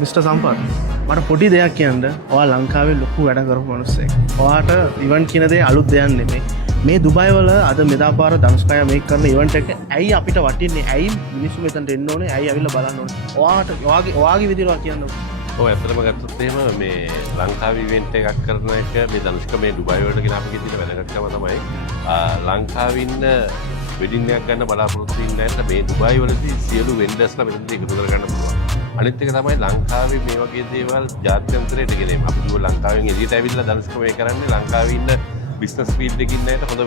Mister සම්පත් මට පොඩි දෙයක් කියන්න. ඔයා ලංකාවේ ලොකු වැඩ කරපු මිනිස්සෙක්. ඔයාට ඉවෙන්ට් කියන දේ අලුත් දෙයක් නෙමෙයි. මේ දුබයි වල අද මෙදාපාර ධනුෂ්කය මේක කරන ඉවෙන්ට් එක ඇයි අපිට වටින්නේ? ඇයි මිනිස්සු මෙතනට එන්න ඕනේ? ඇයි ඇවිල්ලා බලන්න ඕනේ? ඔයාගේ විදිහට කියන්න. ඔව් ඇත්තටම ගත්තොත් එහෙම මේ ලංකාවේ ඉවෙන්ට් එකක් කරන එක මේ ධනුෂ්ක මේ ඩුබයි වලට ගෙන අපි ගෙදින වැදගත්කම තමයි ලංකාවේ ඉන්න වෙඩින් එකක් ගන්න බලාපොරොත්තු වෙන්නේ නැත්නම් මේ ඩුබයි වලදී සියලු වෙන්ඩර්ස්ලා මෙතනදී එකතු කරගන්න පුළුවන්. අනිත් එක තමයි ලංකාවේ මේ වගේ දේවල් ජාත්‍යන්තරයට ගෙනීම. අපි දුව ලංකාවෙන් එළියට ඇවිල්ලා ධනුෂ්ක මේ කරන්නේ ලංකාවේ ඉන්න බිස්නස් ෆීල්ඩ් එකකින් නැට හොඳ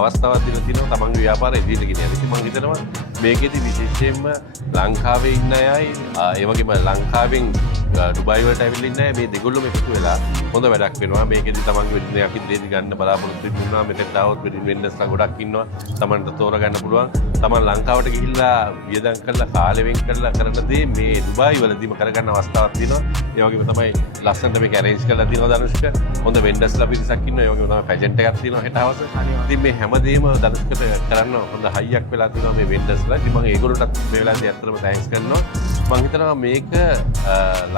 අවස්ථාවක් දීලා තිනවා තමන්ගේ ව්‍යාපාරය එළියට ගෙන යන්න. ඉතින් මම හිතනවා මේකෙදි විශේෂයෙන්ම ලංකාවේ ඉන්න අයයි ඒ වගේම ලංකාවෙන් ඩුබයි වලට ඇවිල්ලා ඉන්න අය මේ දෙගොල්ලොම එකතු වෙලා හොඳ වැඩක් වෙනවා. මේකෙදි තමන්ගේ වෙඩින් එකක් ඉදිරියේදී ගන්න බලාපොරොත්තු වෙනවා. මෙතෙන් තාවොත් වෙඩින් වෙන්ඩර්ස්ලා ගොඩක් ඉන්නවා. තමන්ට තෝරගන්න පුළුවන්. තමන් ලංකාවට ගිහිල්ලා වියදම් කරලා කාලෙ වෙන් කරලා කරන දේ මේ ඩුබයි වලදීම කරගන්න අවස්ථාවක් තියෙනවා. ඒ වගේම තමයි ලස්සනට මේක arrange කරලා තියෙනවා ධනුෂ්ක. හොඳ වෙන්ඩර්ස්ලා පිරිසක් ඉන්නවා. ඒ වගේම තමයි පැජන්ට් එකක් තියෙනවා හෙට හවස. ඉතින් මේ හැමදේම ධනුෂ්කට කරන්න හොඳ හයියක් වෙලා තියෙනවා මේ වෙන්ඩර්ස්ලා. ඉතින් මම ඒගොල්ලන්ටත් මේ වෙලාවේදී ඇත්තටම තෑන්ක්ස් කරනවා. මම හිතනවා මේක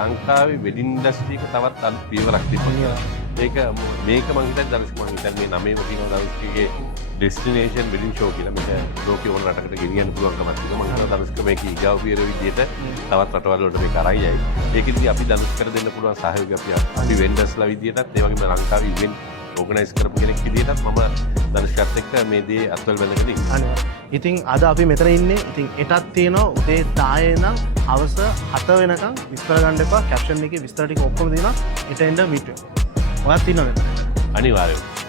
ලංකාවේ වෙඩින් ඉන්ඩස්ට්‍රි එක තවත් අලුත් පියවරක් තිබුණා. මේක මම හිතන්නේ ධනුෂ්ක මම හිතන්නේ මේ නමේම තියෙනවා ධනුෂ්කගේ ඩෙස්ටිනේෂන් වෙඩින් ෂෝ කියලා. මේක ලෝකේ ඕන රටකට ගෙනියන්න පුළුවන්කමක් තියෙනවා. මම හිතනවා ධනුෂ්ක මේක ඊගාව පියවර විදියට තවත් රටවල් වලට මේක අරයි. ඒකෙදී අපි ධනුෂ්කට දෙන්න පුළුවන් සහයෝගය අපි වෙන්ඩර්ස්ලා විදියටත් ඒ වගේම ලංකාවේ ඉවෙන්ට් ඕගනයිස් කරපු කෙනෙක් විදියටත් මම ධනුෂ්කත් එක්ක මේ දේ අත්වල බැඳගෙන ඉන්නවා. ඉතින් අද අපි මෙතන ඉන්නේ. ඉතින් එටත් තියෙනවා උදේ 10 ඉඳන් හවස 7 වෙනකම් විස්තර ගන්න එපා. කැප්ෂන් එකේ විස්තර ටික ඔක්කොම දෙනවා. එතෙන්ද මීට් වෙනවා. ඔයාත් ඉන්නවද? අනිවාර්යයෙන්.